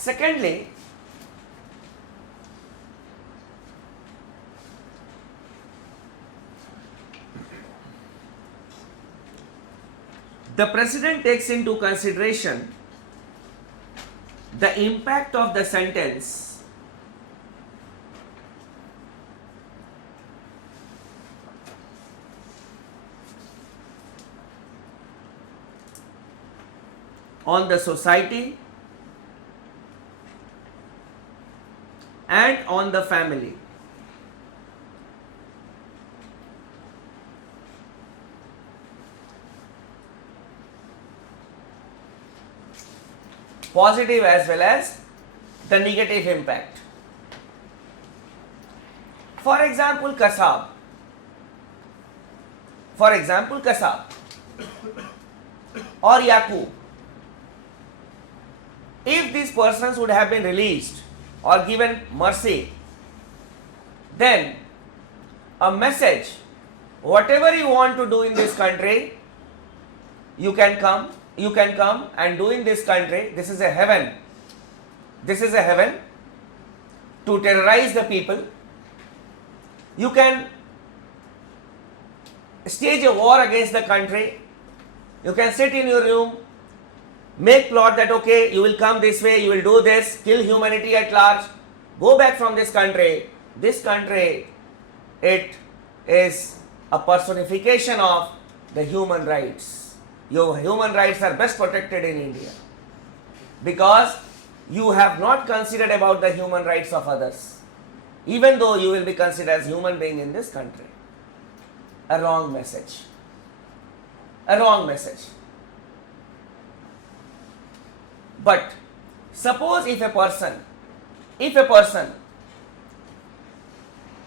Secondly, the president takes into consideration the impact of the sentence on the society and on the family. Positive as well as the negative impact. For example, Kasab. Or Yaqub. If these persons would have been released or given mercy, then a message, whatever you want to do in this country, you can come and do in this country. This is a heaven to terrorize the people. You can stage a war against the country. You can sit in your room, make plot that okay, you will come this way, you will do this, kill humanity at large, go back from this country. This country, it is a personification of the human rights. Your human rights are best protected in India because you have not considered about the human rights of others, even though you will be considered as human being in this country. A wrong message. But suppose if a person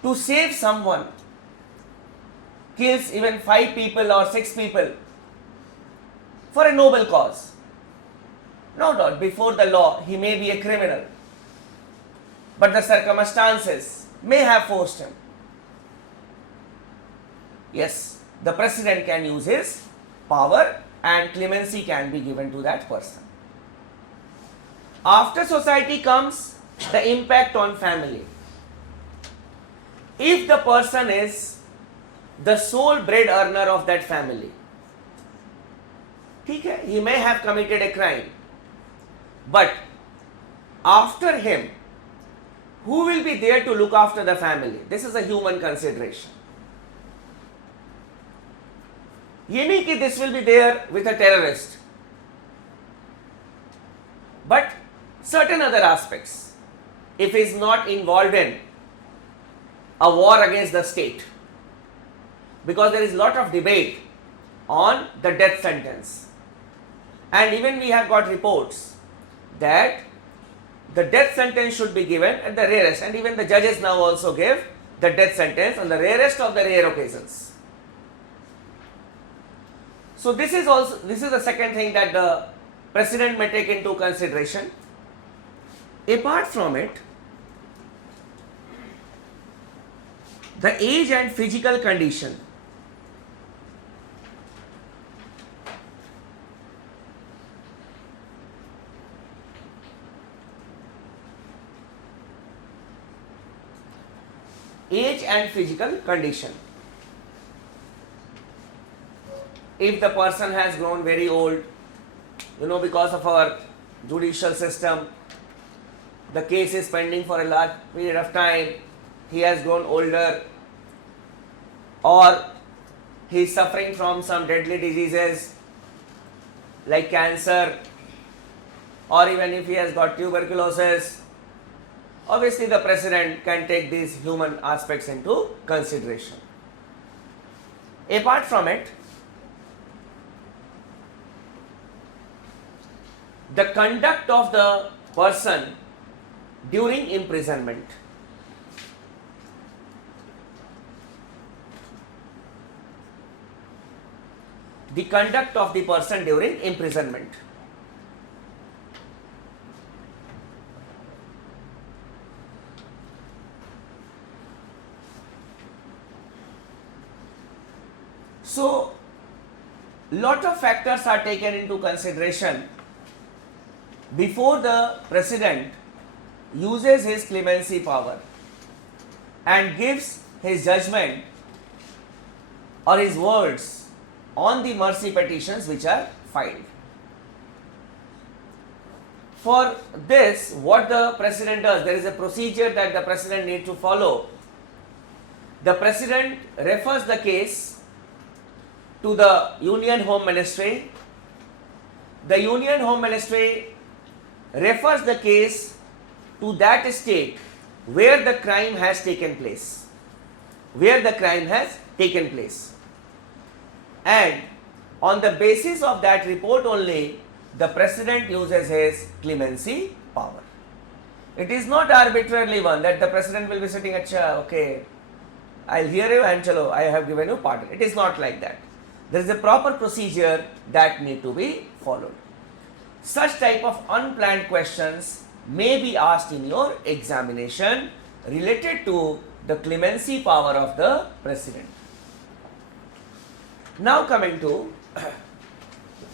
to save someone kills even 5 people or 6 people for a noble cause, no doubt before the law he may be a criminal, but the circumstances may have forced him. Yes, the president can use his power and clemency can be given to that person. After society comes the impact on family. If the person is the sole bread earner of that family, he may have committed a crime, but after him, who will be there to look after the family? This is a human consideration. Yeni this will be there with a terrorist, but certain other aspects, if he is not involved in a war against the state, because there is a lot of debate on the death sentence, and even we have got reports that the death sentence should be given at the rarest, and even the judges now also give the death sentence on the rarest of the rare occasions. So this is the second thing that the president may take into consideration. Apart from it, the age and physical condition. Age and physical condition. If the person has grown very old, because of our judicial system, the case is pending for a large period of time, he has grown older, or he is suffering from some deadly diseases like cancer, or even if he has got tuberculosis, obviously the president can take these human aspects into consideration. Apart from it, the conduct of the person during imprisonment. The conduct of the person during imprisonment. So, lot of factors are taken into consideration before the president uses his clemency power and gives his judgment or his words on the mercy petitions which are filed. For this, what the president does, there is a procedure that the president needs to follow. The president refers the case to the Union Home Ministry. The Union Home Ministry refers the case to that state where the crime has taken place. Where the crime has taken place. And on the basis of that report only, the president uses his clemency power. It is not arbitrarily one that the president will be sitting at, okay, I'll hear you and chalo, I have given you pardon. It is not like that. There is a proper procedure that need to be followed. Such type of unplanned questions may be asked in your examination related to the clemency power of the president. Now coming to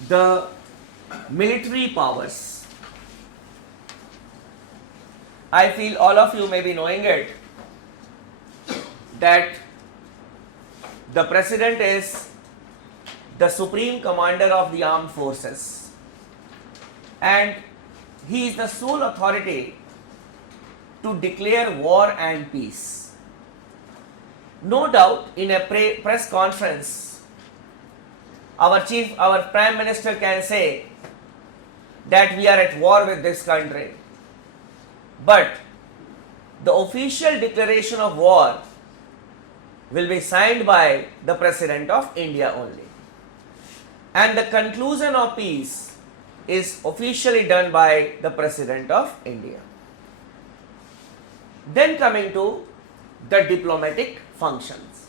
the military powers. I feel all of you may be knowing it that the president is the supreme commander of the armed forces and he is the sole authority to declare war and peace. No doubt in a press conference, our prime minister can say that we are at war with this country. But the official declaration of war will be signed by the President of India only. And the conclusion of peace is officially done by the President of India. Then coming to the diplomatic functions.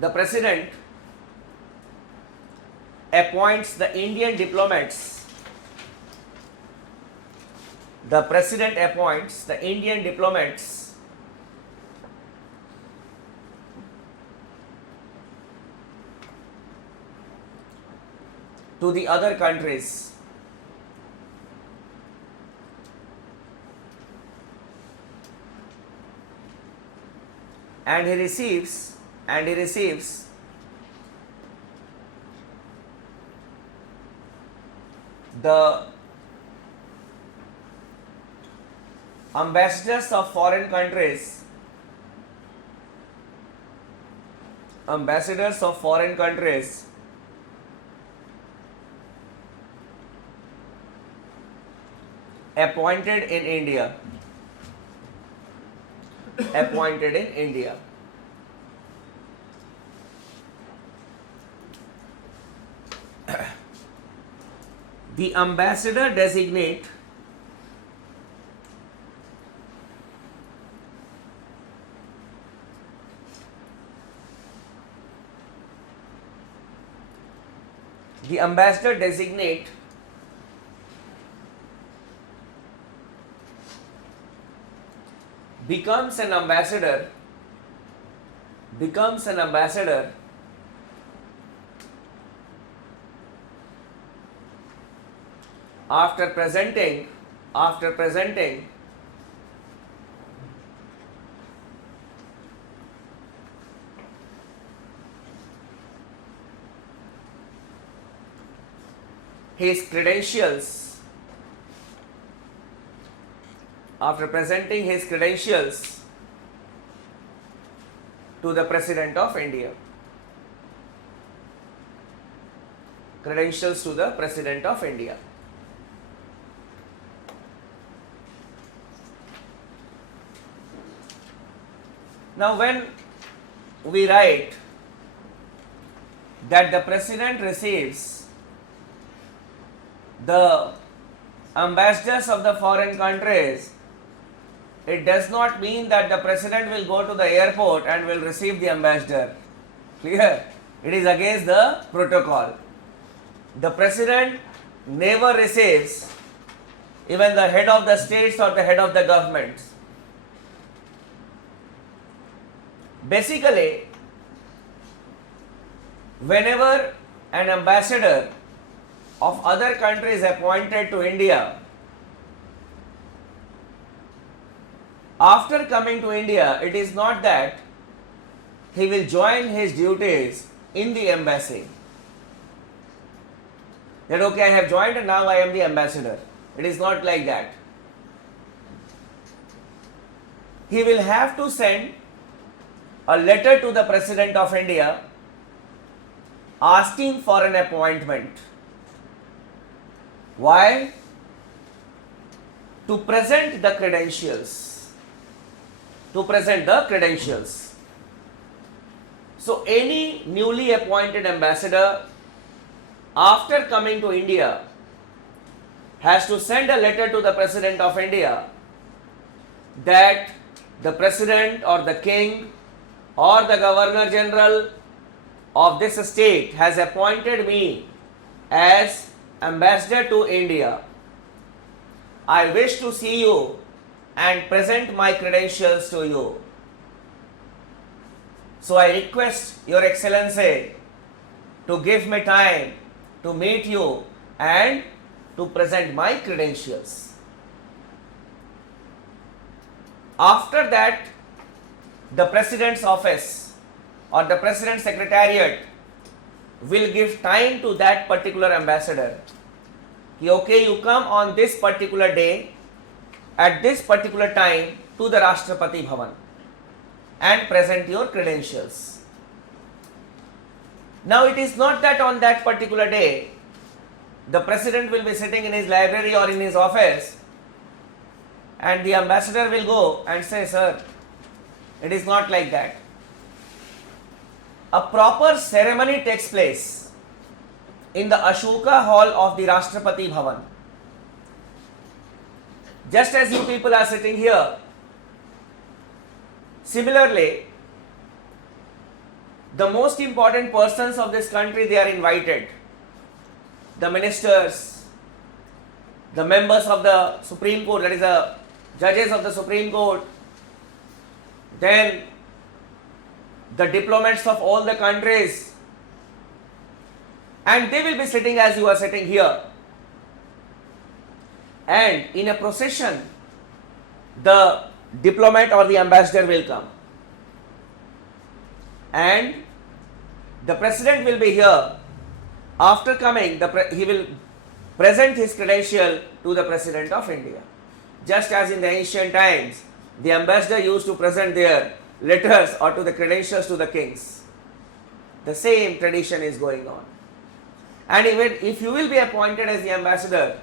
The President appoints the Indian diplomats. The President appoints the Indian diplomats to the other countries. And he receives the ambassadors of foreign countries appointed in India. The ambassador designate becomes an ambassador after presenting his credentials to the President of India. Credentials to the President of India. Now when we write that the President receives the ambassadors of the foreign countries, it does not mean that the President will go to the airport and will receive the ambassador. Clear? It is against the protocol. The President never receives even the head of the states or the head of the governments. Basically, whenever an ambassador of other country is appointed to India, after coming to India, it is not that he will join his duties in the embassy. That okay, I have joined and now I am the ambassador. It is not like that. He will have to send a letter to the President of India asking for an appointment. Why? To present the credentials. To present the credentials. So any newly appointed ambassador after coming to India has to send a letter to the President of India that the President or the King or the Governor General of this state has appointed me as ambassador to India. I wish to see you and present my credentials to you. So I request Your Excellency to give me time to meet you and to present my credentials. After that, the President's office or the President's Secretariat will give time to that particular ambassador. Okay, you come on this particular day at this particular time to the Rashtrapati Bhavan and present your credentials. Now it is not that on that particular day the President will be sitting in his library or in his office and the ambassador will go and say, sir, it is not like that. A proper ceremony takes place in the Ashoka Hall of the Rashtrapati Bhavan. Just as you people are sitting here, similarly, the most important persons of this country, they are invited. The ministers, the members of the Supreme Court, that is the judges of the Supreme Court, then the diplomats of all the countries, and they will be sitting as you are sitting here. And in a procession, the diplomat or the ambassador will come. And the President will be here. After coming, he will present his credential to the President of India. Just as in the ancient times, the ambassador used to present their letters or to the credentials to the kings. The same tradition is going on. And even if you will be appointed as the ambassador,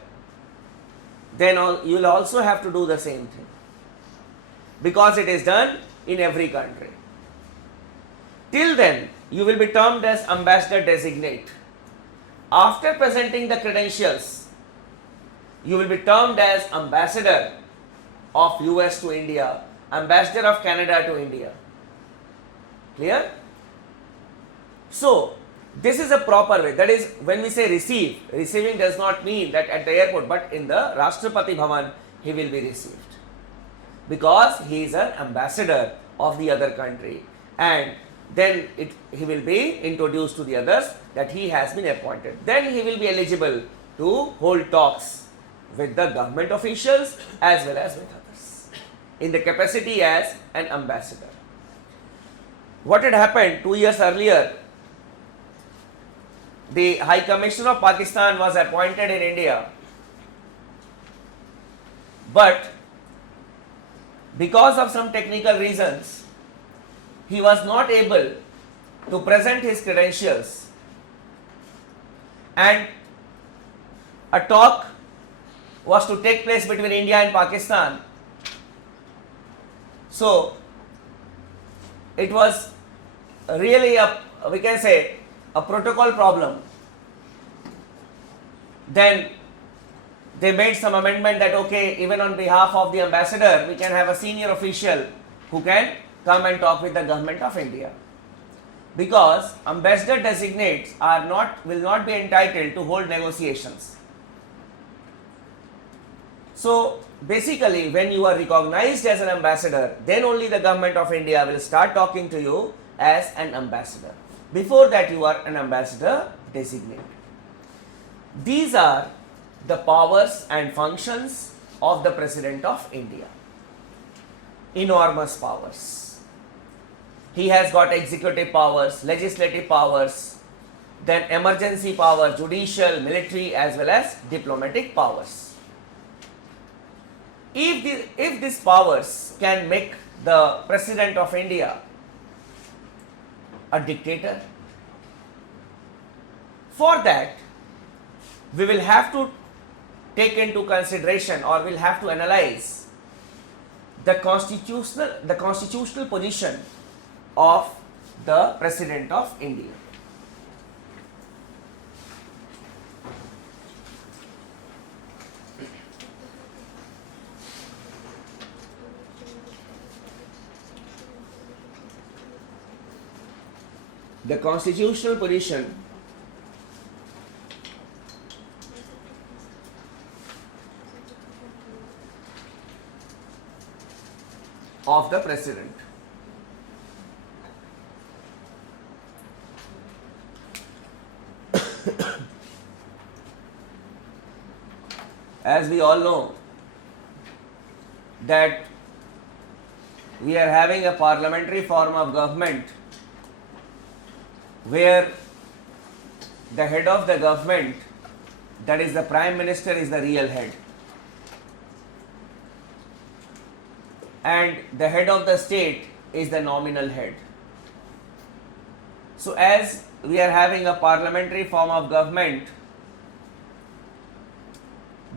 then you will also have to do the same thing. Because it is done in every country. Till then, you will be termed as ambassador designate. After presenting the credentials, you will be termed as ambassador of US to India, ambassador of Canada to India. Clear? So, this is a proper way. That is, when we say receive, receiving does not mean that at the airport, but in the Rashtrapati Bhavan, he will be received. Because he is an ambassador of the other country. And then he will be introduced to the others that he has been appointed. Then he will be eligible to hold talks with the government officials as well as with others in the capacity as an ambassador. What had happened 2 years earlier, the High Commissioner of Pakistan was appointed in India, but because of some technical reasons, he was not able to present his credentials, and a talk was to take place between India and Pakistan. So it was really we can say a protocol problem. Then they made some amendment that okay, even on behalf of the ambassador, we can have a senior official who can come and talk with the government of India. Because ambassador designates will not be entitled to hold negotiations. So basically, when you are recognized as an ambassador, then only the government of India will start talking to you as an ambassador. Before that you are an ambassador designate. These are the powers and functions of the President of India. Enormous powers. He has got executive powers, legislative powers, then emergency power, judicial, military as well as diplomatic powers. If these powers can make the President of India a dictator, for that we will have to take into consideration or will have to analyze the constitutional position of the President of India. The constitutional position of the President. As we all know that we are having a parliamentary form of government where the head of the government, that is the Prime Minister, is the real head, and the head of the state is the nominal head. So as we are having a parliamentary form of government,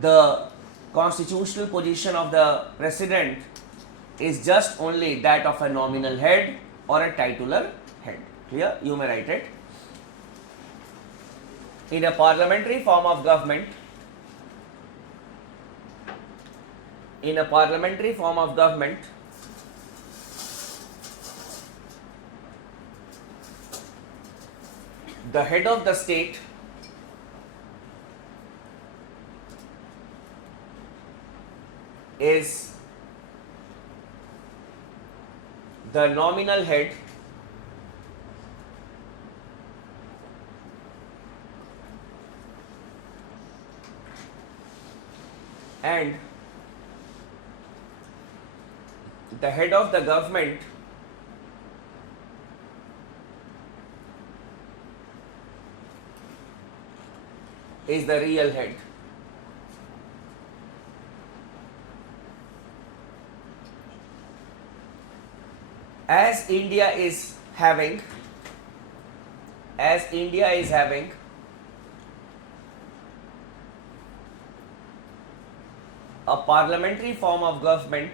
the constitutional position of the President is just only that of a nominal head or a titular head. Here you may write it. In a parliamentary form of government, the head of the state is the nominal head and the head of the government is the real head. As India is having a parliamentary form of government,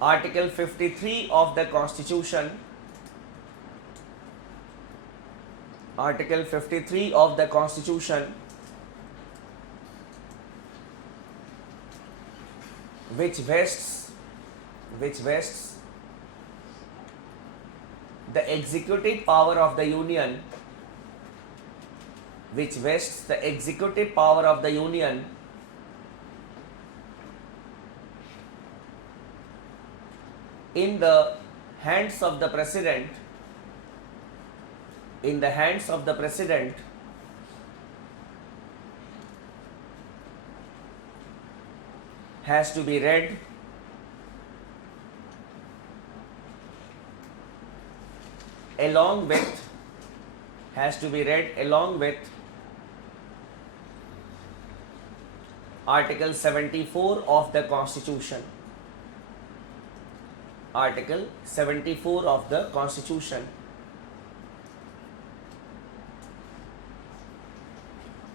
Article 53 of the Constitution, which vests the executive power of the Union, in the hands of the President, has to be read along with Article 74 of the Constitution. Article 74 of the Constitution,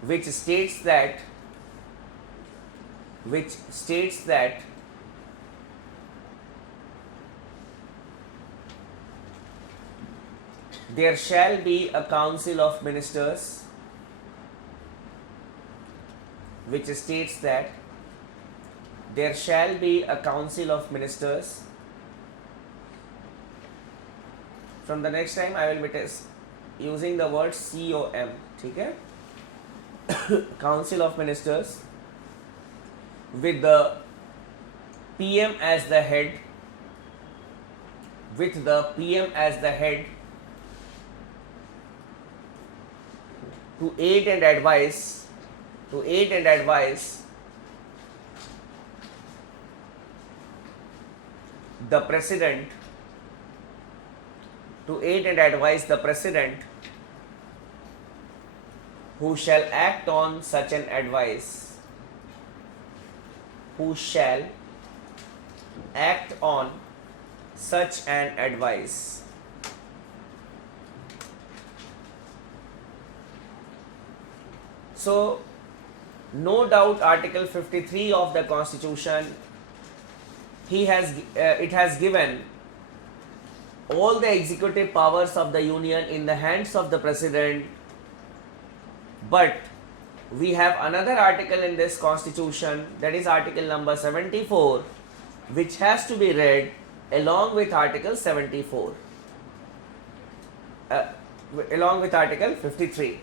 which states that there shall be a council of ministers, From the next time I will be using the word COM. ठीक है? Council of Ministers with the PM as the head, with the PM as the head, to aid and advise, to aid and advise the President, to aid and advise the President, who shall act on such an advice, who shall act on such an advice. So, no doubt Article 53 of the Constitution, it has given all the executive powers of the Union in the hands of the President, but we have another article in this Constitution, that is Article number 74, which has to be read along with Article 74, along with Article 53.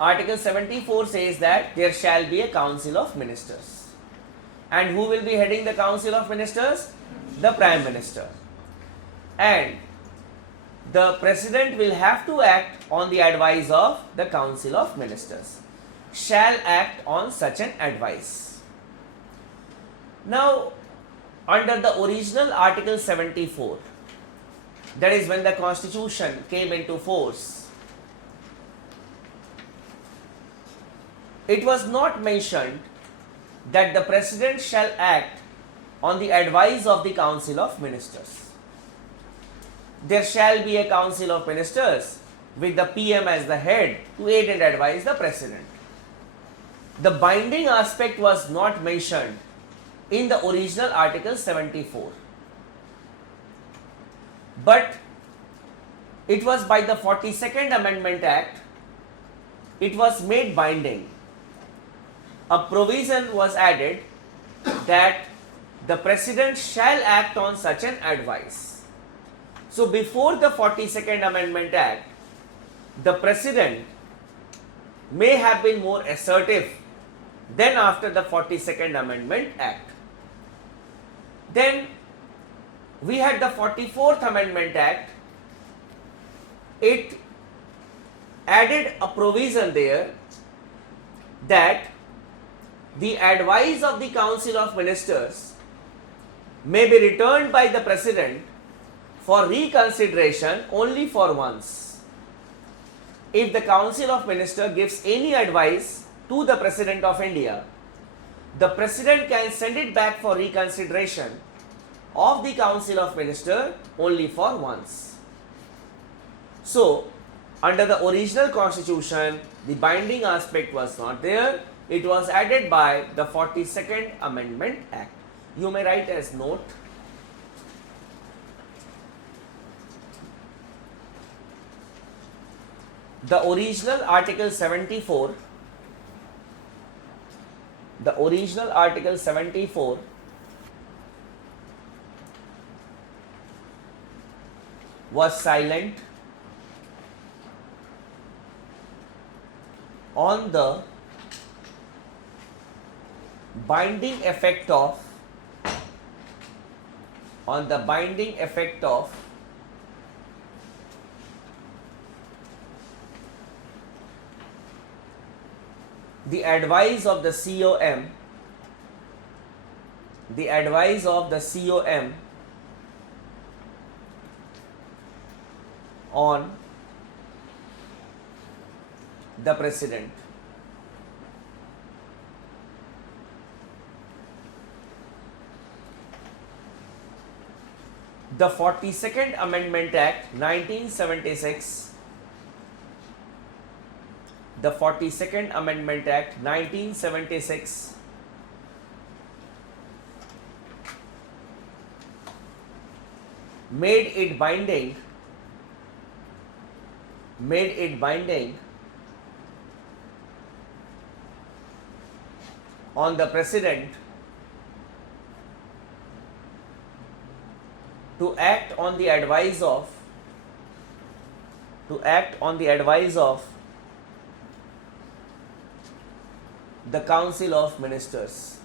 Article 74 says that there shall be a Council of Ministers. And who will be heading the Council of Ministers? The Prime Minister. And the President will have to act on the advice of the Council of Ministers. Shall act on such an advice. Now, under the original Article 74, that is when the Constitution came into force, it was not mentioned that the President shall act on the advice of the Council of Ministers. There shall be a Council of Ministers with the PM as the head to aid and advise the President. The binding aspect was not mentioned in the original Article 74. But it was by the 42nd Amendment Act, it was made binding. A provision was added that the President shall act on such an advice. So before the 42nd Amendment Act, the President may have been more assertive than after the 42nd Amendment Act. Then we had the 44th Amendment Act. It added a provision there that the advice of the Council of Ministers may be returned by the President for reconsideration only for once. If the Council of Ministers gives any advice to the President of India, the President can send it back for reconsideration of the Council of Ministers only for once. So, under the original Constitution, the binding aspect was not there. It was added by the 42nd Amendment Act. You may write as note. The original Article 74, was silent on the binding effect of the advice of the COM, on the President. The 42nd Amendment Act 1976, the 42nd Amendment Act 1976 made it binding on the President to act on the advice of the Council of Ministers.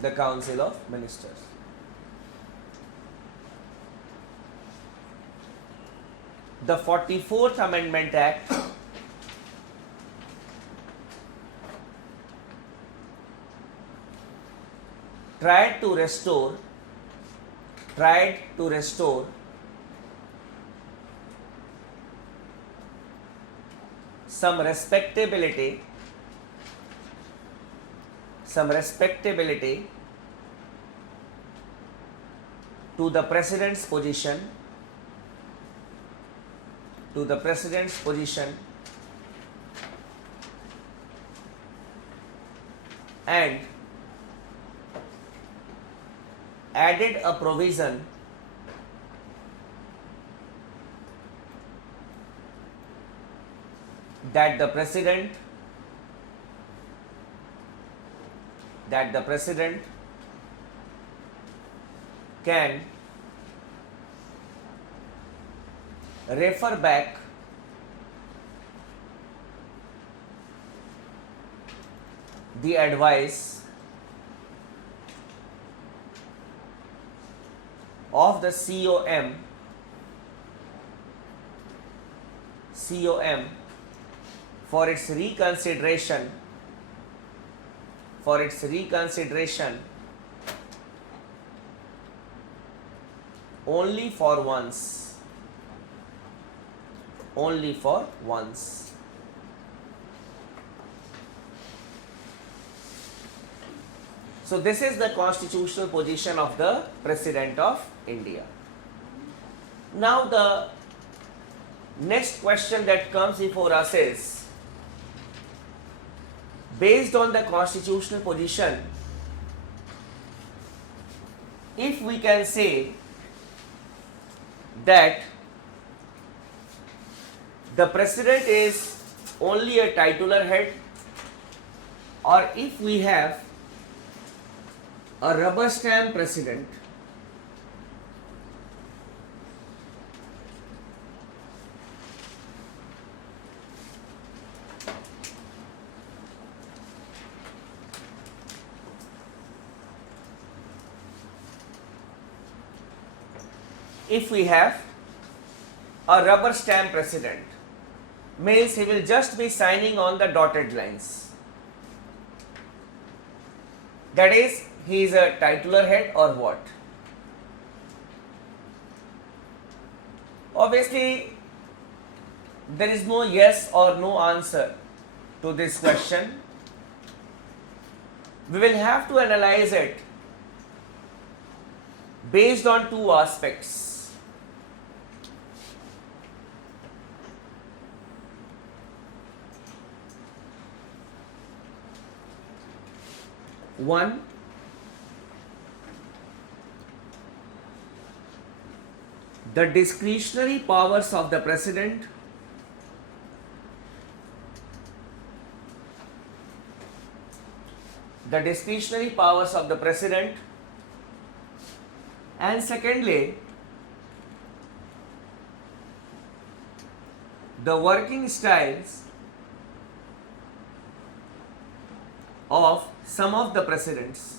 The Council of Ministers. The 44th Amendment Act tried to restore some respectability to the president's position and added a provision that the president can refer back the advice of the COM for its reconsideration only for once. So this is the constitutional position of the President of India. Now the next question that comes before us is, based on the constitutional position, if we can say that the President is only a titular head, or if we have a rubber stamp president, means he will just be signing on the dotted lines. That is, he is a titular head or what? Obviously, there is no yes or no answer to this question. We will have to analyze it based on two aspects. One, the discretionary powers of the President and secondly, the working styles of some of the presidents.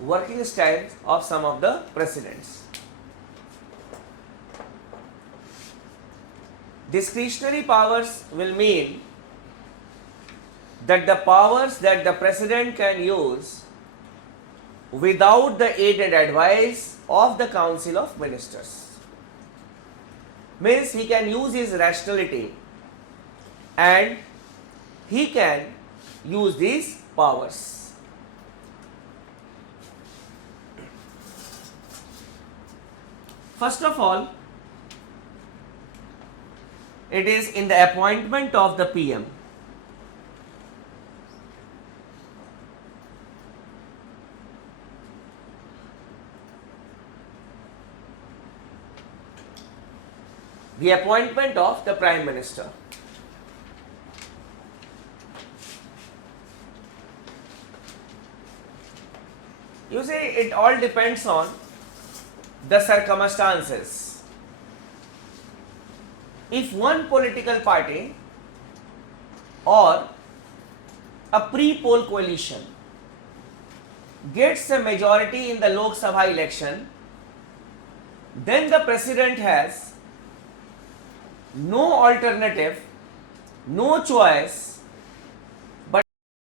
Working styles of some of the presidents. Discretionary powers will mean that the powers that the President can use without the aid and advice of the Council of Ministers. Means he can use his rationality and he can use these powers. First of all, it is in the appointment of the PM. The appointment of the Prime Minister. You see, it all depends on the circumstances. If one political party or a pre-poll coalition gets a majority in the Lok Sabha election, then the president has no alternative, no choice